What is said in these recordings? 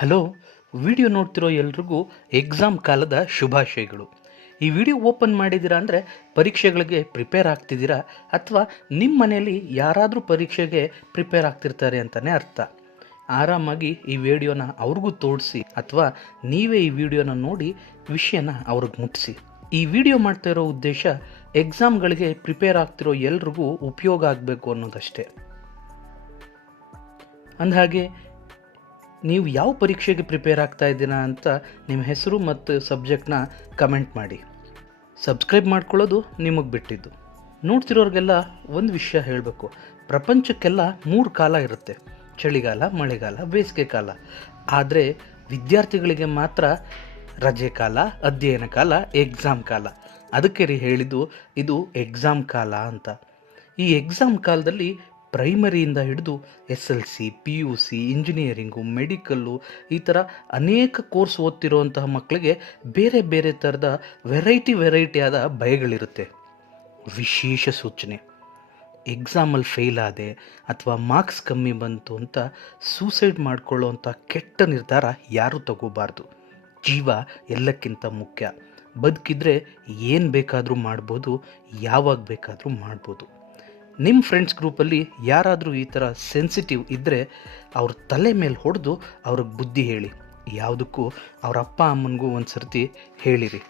Hello, video ನೋಡ್ತಿರೋ ಎಲ್ರಿಗೂ exam ಕಾಲದ ಶುಭಾಶಯಗಳು. ಈ ವಿಡಿಯೋ ಓಪನ್ ಮಾಡಿದ್ದೀರಾ ಅಂದರೆ ಪರೀಕ್ಷೆಗಳಿಗೆ ಪ್ರಿಪೇರ್ ಆಗ್ತಿದ್ದೀರಾ ಅಥವಾ ನಿಮ್ಮ ಮನೆಯಲ್ಲಿ ಯಾರಾದರೂ ಪರೀಕ್ಷೆಗೆ ಪ್ರಿಪೇರ್ ಆಗ್ತಿರ್ತಾರೆ ಅಂತಲೇ ಅರ್ಥ. ಆರಾಮಾಗಿ ಈ ವಿಡಿಯೋನ ಅವ್ರಿಗೂ ತೋಡಿಸಿ ಅಥವಾ ನೀವೇ ಈ ವಿಡಿಯೋನ ನೋಡಿ ವಿಷಯನ ಅವ್ರಿಗೆ ಮುಟ್ಟಿಸಿ ಈ ವಿಡಿಯೋ ಮಾಡ್ತಾ ಇರೋ ಉದ್ದೇಶ ಎಕ್ಸಾಮ್ಗಳಿಗೆ ಪ್ರಿಪೇರ್ ಆಗ್ತಿರೋ ಎಲ್ರಿಗೂ ಉಪಯೋಗ ಆಗಬೇಕು ಅನ್ನೋದಷ್ಟೇ. ಅಂದಹಾಗೆ ನೀವು ಯಾವ ಪರೀಕ್ಷೆಗೆ ಪ್ರಿಪೇರ್ ಆಗ್ತಾ ಇದ್ದೀರಾ ಅಂತ ನಿಮ್ಮ ಹೆಸರು ಮತ್ತು ಸಬ್ಜೆಕ್ಟ್ನ ಕಮೆಂಟ್ ಮಾಡಿ. ಸಬ್ಸ್ಕ್ರೈಬ್ ಮಾಡ್ಕೊಳ್ಳೋದು ನಿಮಗೆ ಬಿಟ್ಟಿದ್ದು. ನೋಡ್ತಿರೋರಿಗೆಲ್ಲ ಒಂದು ವಿಷಯ ಹೇಳಬೇಕು. ಪ್ರಪಂಚಕ್ಕೆಲ್ಲ ಮೂರು ಕಾಲ ಇರುತ್ತೆ. ಚಳಿಗಾಲ, ಮಳೆಗಾಲ, ಬೇಸಿಗೆ ಕಾಲ. ಆದರೆ ವಿದ್ಯಾರ್ಥಿಗಳಿಗೆ ಮಾತ್ರ ರಜೆ ಕಾಲ, ಅಧ್ಯಯನ ಕಾಲ, ಎಕ್ಸಾಮ್ ಕಾಲ. ಅದಕ್ಕೆ ರೀ ಹೇಳಿದ್ದು ಇದು ಎಕ್ಸಾಮ್ ಕಾಲ ಅಂತ. ಈ ಎಕ್ಸಾಮ್ ಕಾಲದಲ್ಲಿ ಪ್ರೈಮರಿಯಿಂದ ಹಿಡಿದು S L C P U C engineering medical ಈ ಥರ ಅನೇಕ ಕೋರ್ಸ್ ಓದ್ತಿರುವಂತಹ ಮಕ್ಕಳಿಗೆ ಬೇರೆ ಬೇರೆ ಥರದ ವೆರೈಟಿ ವೆರೈಟಿಯಾದ ಭಯಗಳಿರುತ್ತೆ. ವಿಶೇಷ ಸೂಚನೆ. ಎಕ್ಸಾಮಲ್ಲಿ ಫೇಲ್ ಆದೆ ಅಥವಾ ಮಾರ್ಕ್ಸ್ ಕಮ್ಮಿ ಬಂತು ಅಂತ ಸೂಸೈಡ್ ಮಾಡ್ಕೊಳ್ಳೋವಂಥ ಕೆಟ್ಟ ನಿರ್ಧಾರ ಯಾರೂ ತಗೋಬಾರ್ದು. ಜೀವ ಎಲ್ಲಕ್ಕಿಂತ ಮುಖ್ಯ. ಬದುಕಿದ್ರೆ ಏನು ಬೇಕಾದರೂ ಮಾಡ್ಬೋದು, ಯಾವಾಗ ಬೇಕಾದರೂ ಮಾಡ್ಬೋದು. ನಿಮ್ಮ ಫ್ರೆಂಡ್ಸ್ ಗ್ರೂಪಲ್ಲಿ ಯಾರಾದರೂ ಈ ಥರ ಸೆನ್ಸಿಟಿವ್ ಇದ್ದರೆ ಅವ್ರ ತಲೆ ಮೇಲೆ ಹೊಡೆದು ಅವ್ರಿಗೆ ಬುದ್ಧಿ ಹೇಳಿ. ಯಾವುದಕ್ಕೂ ಅವ್ರ ಅಪ್ಪ, ಅಮ್ಮನಿಗೂ ಒಂದು ಸರ್ತಿ ಹೇಳಿರಿ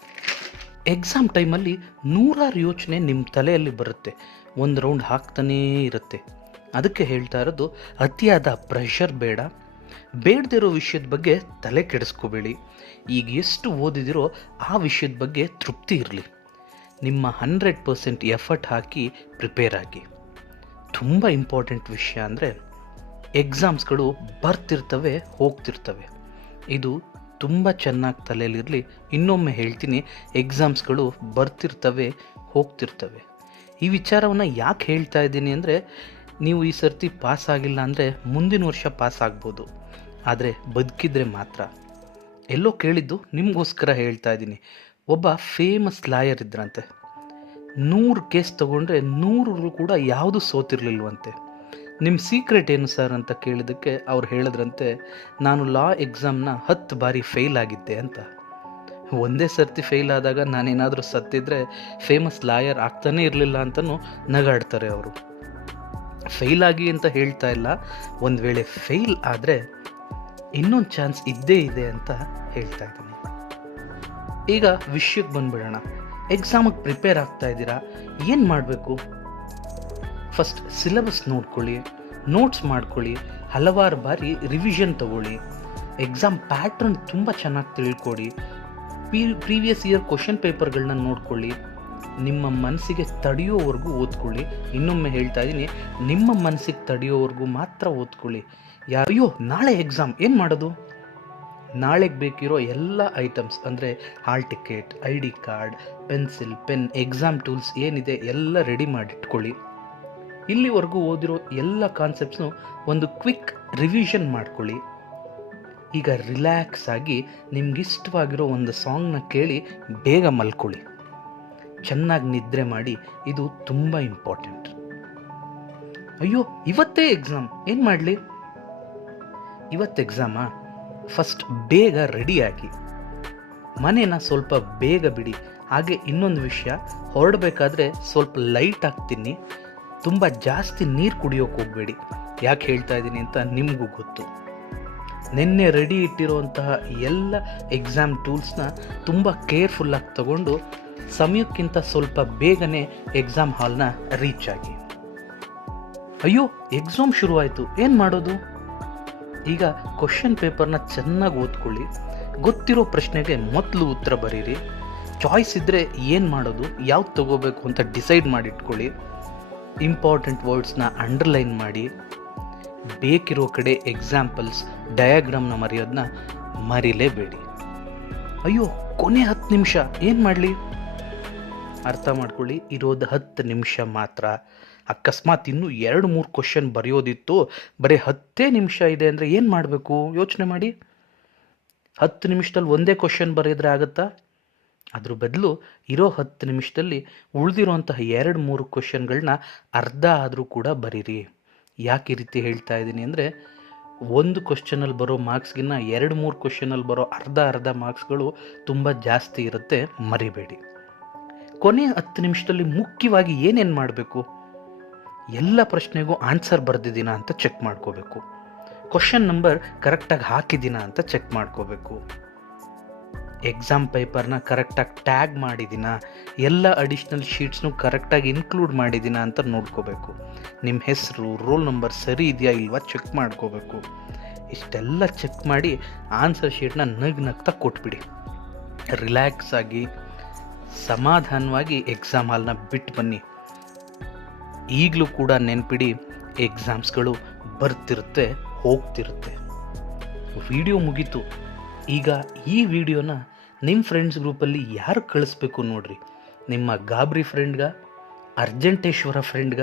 ಎಕ್ಸಾಮ್ ಟೈಮಲ್ಲಿ ನೂರಾರು ಯೋಚನೆ ನಿಮ್ಮ ತಲೆಯಲ್ಲಿ ಬರುತ್ತೆ. ಒಂದು ರೌಂಡ್ ಹಾಕ್ತಾನೇ ಇರುತ್ತೆ. ಅದಕ್ಕೆ ಹೇಳ್ತಾ ಇರೋದು, ಅತಿಯಾದ ಪ್ರೆಷರ್ ಬೇಡ. ಬೇಡದಿರೋ ವಿಷಯದ ಬಗ್ಗೆ ತಲೆ ಕೆಡಿಸ್ಕೋಬೇಡಿ. ಈಗ ಎಷ್ಟು ಓದಿದಿರೋ ಆ ವಿಷಯದ ಬಗ್ಗೆ ತೃಪ್ತಿ ಇರಲಿ. ನಿಮ್ಮ ಹಂಡ್ರೆಡ್ ಪರ್ಸೆಂಟ್ ಎಫರ್ಟ್ ಹಾಕಿ ಪ್ರಿಪೇರ್ ಆಗಿ. ತುಂಬ ಇಂಪಾರ್ಟೆಂಟ್ ವಿಷಯ ಅಂದರೆ ಎಕ್ಸಾಮ್ಸ್ಗಳು ಬರ್ತಿರ್ತವೆ, ಹೋಗ್ತಿರ್ತವೆ. ಇದು ತುಂಬ ಚೆನ್ನಾಗಿ ತಲೆಯಲ್ಲಿರಲಿ. ಇನ್ನೊಮ್ಮೆ ಹೇಳ್ತೀನಿ ಎಕ್ಸಾಮ್ಸ್ಗಳು ಬರ್ತಿರ್ತವೆ, ಹೋಗ್ತಿರ್ತವೆ. ಈ ವಿಚಾರವನ್ನು ಯಾಕೆ ಹೇಳ್ತಾ ಇದ್ದೀನಿ ಅಂದರೆ, ನೀವು ಈ ಸರ್ತಿ ಪಾಸ್ ಆಗಿಲ್ಲ ಅಂದರೆ ಮುಂದಿನ ವರ್ಷ ಪಾಸ್ ಆಗ್ಬೋದು. ಆದರೆ ಬದುಕಿದ್ರೆ ಮಾತ್ರ. ಎಲ್ಲೋ ಕೇಳಿದ್ದು ನಿಮಗೋಸ್ಕರ ಹೇಳ್ತಾ ಇದ್ದೀನಿ. ಒಬ್ಬ ಫೇಮಸ್ ಲಾಯರ್ ಇದ್ರಂತೆ. ನೂರು ಕೇಸ್ ತೊಗೊಂಡ್ರೆ ನೂರು ಕೂಡ ಯಾವುದು ಸೋತಿರ್ಲಿಲ್ವಂತೆ. ನಿಮ್ಮ ಸೀಕ್ರೆಟ್ ಏನು ಸರ್ ಅಂತ ಕೇಳಿದ್ದಕ್ಕೆ ಅವ್ರು ಹೇಳಿದ್ರಂತೆ, ನಾನು ಲಾ ಎಕ್ಸಾಮ್ನ ಹತ್ತು ಬಾರಿ ಫೇಲ್ ಆಗಿದ್ದೆ ಅಂತ. ಒಂದೇ ಸರ್ತಿ ಫೇಲ್ ಆದಾಗ ನಾನೇನಾದರೂ ಸತ್ತಿದ್ರೆ ಫೇಮಸ್ ಲಾಯರ್ ಆಗ್ತಾನೇ ಇರಲಿಲ್ಲ ಅಂತಲೂ ನಗಾಡ್ತಾರೆ ಅವರು. ಫೇಲ್ ಆಗಿ ಅಂತ ಹೇಳ್ತಾ ಇಲ್ಲ, ಒಂದು ವೇಳೆ ಫೇಲ್ ಆದರೆ ಇನ್ನೊಂದು ಚಾನ್ಸ್ ಇದ್ದೇ ಇದೆ ಅಂತ ಹೇಳ್ತಾ ಇದ್ದೀನಿ. ಈಗ ವಿಷಯಕ್ಕೆ ಬಂದ್ಬಿಡೋಣ. ಎಕ್ಸಾಮಿಗೆ ಪ್ರಿಪೇರ್ ಆಗ್ತಾ ಇದ್ದೀರಾ? ಏನು ಮಾಡಬೇಕು? ಫಸ್ಟ್ ಸಿಲೆಬಸ್ ನೋಡ್ಕೊಳ್ಳಿ ನೋಟ್ಸ್ ಮಾಡ್ಕೊಳ್ಳಿ, ಹಲವಾರು ಬಾರಿ ರಿವಿಷನ್ ತಗೊಳ್ಳಿ. ಎಕ್ಸಾಮ್ ಪ್ಯಾಟ್ರನ್ ತುಂಬ ಚೆನ್ನಾಗಿ ತಿಳ್ಕೊಡಿ. ಪಿ ಪ್ರೀವಿಯಸ್ ಇಯರ್ ಕ್ವಶನ್ ಪೇಪರ್ಗಳನ್ನ ನೋಡ್ಕೊಳ್ಳಿ. ನಿಮ್ಮ ಮನಸ್ಸಿಗೆ ತಡೆಯೋವರೆಗೂ ಓದ್ಕೊಳ್ಳಿ. ಇನ್ನೊಮ್ಮೆ ಹೇಳ್ತಾ ಇದ್ದೀನಿ, ನಿಮ್ಮ ಮನಸ್ಸಿಗೆ ತಡೆಯೋವರೆಗೂ ಮಾತ್ರ ಓದ್ಕೊಳ್ಳಿ. ಯಾರಯ್ಯೋ ನಾಳೆ ಎಕ್ಸಾಮ್ ಏನು ಮಾಡೋದು? ನಾಳೆಗೆ ಬೇಕಿರೋ ಎಲ್ಲ ಐಟಮ್ಸ್, ಅಂದರೆ hall ticket, I D card, pencil, pen, exam tools ಏನಿದೆ ಎಲ್ಲ ರೆಡಿ ಮಾಡಿಟ್ಕೊಳ್ಳಿ. ಇಲ್ಲಿವರೆಗೂ ಓದಿರೋ ಎಲ್ಲ ಕಾನ್ಸೆಪ್ಟ್ಸ್ನು ಒಂದು ಕ್ವಿಕ್ ರಿವಿಷನ್ ಮಾಡ್ಕೊಳ್ಳಿ. ಈಗ ರಿಲ್ಯಾಕ್ಸ್ ಆಗಿ ನಿಮ್ಗಿಷ್ಟವಾಗಿರೋ ಒಂದು ಸಾಂಗ್ನ ಕೇಳಿ ಬೇಗ ಮಲ್ಕೊಳ್ಳಿ. ಚೆನ್ನಾಗಿ ನಿದ್ರೆ ಮಾಡಿ, ಇದು ತುಂಬ ಇಂಪಾರ್ಟೆಂಟ್. ಅಯ್ಯೋ, ಇವತ್ತೇ ಎಕ್ಸಾಮ್, ಏನು ಮಾಡಲಿ? ಇವತ್ತು ಎಕ್ಸಾಮಾ? ಫಸ್ಟ್ ಬೇಗ ರೆಡಿಯಾಗಿ ಮನೇನ ಸ್ವಲ್ಪ ಬೇಗ ಬಿಡಿ. ಹಾಗೆ ಇನ್ನೊಂದು ವಿಷಯ, ಹೊರಡಬೇಕಾದ್ರೆ ಸ್ವಲ್ಪ ಲೈಟ್ ಆಗ್ತೀನಿ ತುಂಬ ಜಾಸ್ತಿ ನೀರು ಕುಡಿಯೋಕೆ ಹೋಗಬೇಡಿ. ಯಾಕೆ ಹೇಳ್ತಾ ಇದ್ದೀನಿ ಅಂತ ನಿಮಗೂ ಗೊತ್ತು. ನಿನ್ನೆ ರೆಡಿ ಇಟ್ಟಿರುವಂತಹ ಎಲ್ಲ ಎಕ್ಸಾಮ್ ಟೂಲ್ಸ್ನ ತುಂಬ ಕೇರ್ಫುಲ್ಲಾಗಿ ತಗೊಂಡು ಸಮಯಕ್ಕಿಂತ ಸ್ವಲ್ಪ ಬೇಗನೆ ಎಕ್ಸಾಮ್ ಹಾಲ್ನ ರೀಚ್ ಆಗಿ. ಅಯ್ಯೋ ಎಕ್ಸಾಮ್ ಶುರುವಾಯಿತು. ಏನು ಮಾಡೋದು? ಈಗ ಕ್ವಶನ್ ಪೇಪರ್ನ ಚೆನ್ನಾಗಿ ಓದ್ಕೊಳ್ಳಿ. ಗೊತ್ತಿರೋ ಪ್ರಶ್ನೆಗೆ ಮೊದಲು ಉತ್ತರ ಬರೀರಿ. ಚಾಯ್ಸ್ ಇದ್ದರೆ ಏನು ಮಾಡೋದು, ಯಾವ್ದು ತಗೋಬೇಕು ಅಂತ ಡಿಸೈಡ್ ಮಾಡಿಟ್ಕೊಳ್ಳಿ. ಇಂಪಾರ್ಟೆಂಟ್ ವರ್ಡ್ಸ್ನ ಅಂಡರ್ಲೈನ್ ಮಾಡಿ. ಬೇಕಿರೋ ಕಡೆ ಎಕ್ಸಾಂಪಲ್ಸ್ ಡಯಾಗ್ರಾಮ್ನ ಮರೆಯೋದನ್ನ ಮರಿಲೇಬೇಡಿ. ಅಯ್ಯೋ, ಕೊನೆ ಹತ್ತು ನಿಮಿಷ ಏನು ಮಾಡಲಿ? ಅರ್ಥ ಮಾಡ್ಕೊಳ್ಳಿ, ಇರೋದು ಹತ್ತು ನಿಮಿಷ ಮಾತ್ರ. ಅಕಸ್ಮಾತ್ ಇನ್ನೂ ಎರಡು ಮೂರು ಕ್ವಶನ್ ಬರೆಯೋದಿತ್ತು. ಬರೀ ಹತ್ತೇ ನಿಮಿಷ ಇದೆ ಅಂದರೆ ಏನು ಮಾಡಬೇಕು? ಯೋಚನೆ ಮಾಡಿ. ಹತ್ತು ನಿಮಿಷದಲ್ಲಿ ಒಂದೇ ಕ್ವಶನ್ ಬರೆಯಿದ್ರೆ ಆಗುತ್ತಾ? ಅದ್ರ ಬದಲು ಇರೋ ಹತ್ತು ನಿಮಿಷದಲ್ಲಿ ಉಳಿದಿರೋಂತಹ ಎರಡು ಮೂರು ಕ್ವಶನ್ಗಳನ್ನ ಅರ್ಧ ಆದರೂ ಕೂಡ ಬರೀರಿ. ಯಾಕೆ ಈ ರೀತಿ ಹೇಳ್ತಾ ಇದ್ದೀನಿ ಅಂದರೆ ಒಂದು ಕ್ವಶನಲ್ಲಿ ಬರೋ ಮಾರ್ಕ್ಸ್ಗಿನ್ನ ಎರಡು ಮೂರು ಕ್ವಶನಲ್ಲಿ ಬರೋ ಅರ್ಧ ಅರ್ಧ ಮಾರ್ಕ್ಸ್ಗಳು ತುಂಬ ಜಾಸ್ತಿ ಇರುತ್ತೆ. ಮರಿಬೇಡಿ. ಕೊನೆಯ ಹತ್ತು ನಿಮಿಷದಲ್ಲಿ ಮುಖ್ಯವಾಗಿ ಏನೇನು ಮಾಡಬೇಕು? ಎಲ್ಲ ಪ್ರಶ್ನೆಗೂ ಆನ್ಸರ್ ಬರೆದಿದ್ದೀನಾ ಅಂತ ಚೆಕ್ ಮಾಡ್ಕೋಬೇಕು. ಕ್ವಶನ್ ನಂಬರ್ ಕರೆಕ್ಟಾಗಿ ಹಾಕಿದ್ದೀನಾ ಅಂತ ಚೆಕ್ ಮಾಡ್ಕೋಬೇಕು. ಎಕ್ಸಾಮ್ ಪೇಪರ್ನ ಕರೆಕ್ಟಾಗಿ ಟ್ಯಾಗ್ ಮಾಡಿದ್ದೀನ, ಎಲ್ಲ ಅಡಿಷ್ನಲ್ ಶೀಟ್ಸ್ನು ಕರೆಕ್ಟಾಗಿ ಇನ್ಕ್ಲೂಡ್ ಮಾಡಿದ್ದೀನ ಅಂತ ನೋಡ್ಕೋಬೇಕು. ನಿಮ್ಮ ಹೆಸರು ರೋಲ್ ನಂಬರ್ ಸರಿ ಇದೆಯಾ ಇಲ್ವಾ ಚೆಕ್ ಮಾಡ್ಕೋಬೇಕು. ಇಷ್ಟೆಲ್ಲ ಚೆಕ್ ಮಾಡಿ ಆನ್ಸರ್ ಶೀಟ್ನ ನಗ್ ನಗ್ತಾ ಕೊಟ್ಬಿಡಿ. ರಿಲ್ಯಾಕ್ಸ್ ಆಗಿ, ಸಮಾಧಾನವಾಗಿ ಎಕ್ಸಾಮ್ ಹಾಲ್ನ ಬಿಟ್ಟು ಬನ್ನಿ. ಈಗಲೂ ಕೂಡ ನೆನ್ಪಿಡಿ ಎಕ್ಸಾಮ್ಸ್ಗಳು ಬರ್ತಿರುತ್ತೆ, ಹೋಗ್ತಿರುತ್ತೆ. ವಿಡಿಯೋ ಮುಗೀತು. ಈಗ ಈ ವಿಡಿಯೋನ ನಿಮ್ಮ ಫ್ರೆಂಡ್ಸ್ ಗ್ರೂಪಲ್ಲಿ ಯಾರು ಕಳಿಸ್ಬೇಕು ನೋಡ್ರಿ? ನಿಮ್ಮ ಗಾಬರಿ ಫ್ರೆಂಡ್ಗ ಅರ್ಜೆಂಟೇಶ್ವರ ಫ್ರೆಂಡ್ಗ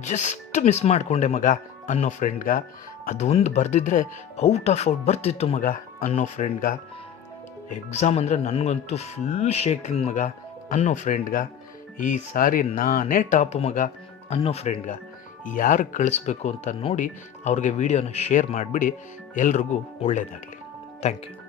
ಜಸ್ಟ್ ಮಿಸ್ ಮಾಡಿಕೊಂಡೆ ಮಗ ಅನ್ನೋ ಫ್ರೆಂಡ್ಗ ಅದೊಂದು ಬರೆದಿದ್ರೆ ಔಟ್ ಆಫ್ ಔಟ್ ಬರ್ತಿತ್ತು ಮಗ ಅನ್ನೋ ಫ್ರೆಂಡ್ಗ ಎಕ್ಸಾಮ್ ಅಂದರೆ ನನಗಂತೂ ಫುಲ್ ಶೇಕಿಂಗ್ ಮಗ ಅನ್ನೋ ಫ್ರೆಂಡ್ಗ ಈ ಸಾರಿ ನಾನೇ ಟಾಪ್ ಮಗ ಅನ್ನೋ ಫ್ರೆಂಡ್ಗೆ ಯಾರು ಕಳಿಸ್ಬೇಕು ಅಂತ ನೋಡಿ ಅವ್ರಿಗೆ ವಿಡಿಯೋನ ಶೇರ್ ಮಾಡಿಬಿಡಿ. ಎಲ್ರಿಗೂ ಒಳ್ಳೆಯದಾಗಲಿ ಥ್ಯಾಂಕ್ ಯು